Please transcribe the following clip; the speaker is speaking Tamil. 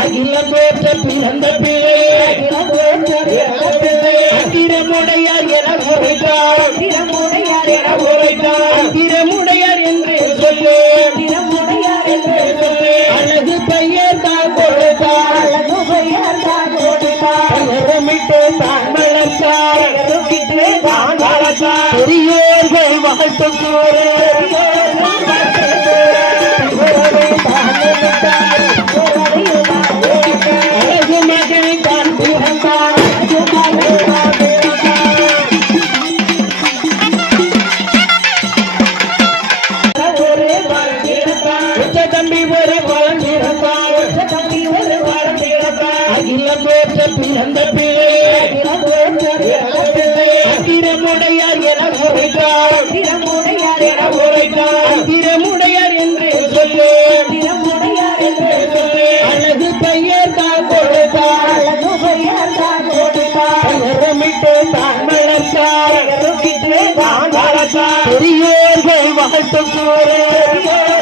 அகில போற்ற பிறந்த பிள்ளை அத்திரமுடையார் என உரைத்தார் அத்திரமுடையார் என்று சொல்லு அழகு பெயர் தான் கொடுத்தார் பெயரமிட்டு தான் வளர்த்தார் பெரியோர்கள் வாழ்த்து கூறு அழகு மகனை தான் பிறந்தார் தம்பி ஒரு பலன் அகில போற்ற பிறந்த பிள்ளை அத்திரமுடையார் என உரைத்தார் அத்திரமுடையார் என்று சொல்லு அழகு பெயர் தான் கொடுத்தார் பெயரமிட்டு தான் வளர்த்தார் பெரியோர்கள் வாழ்த்து கூறு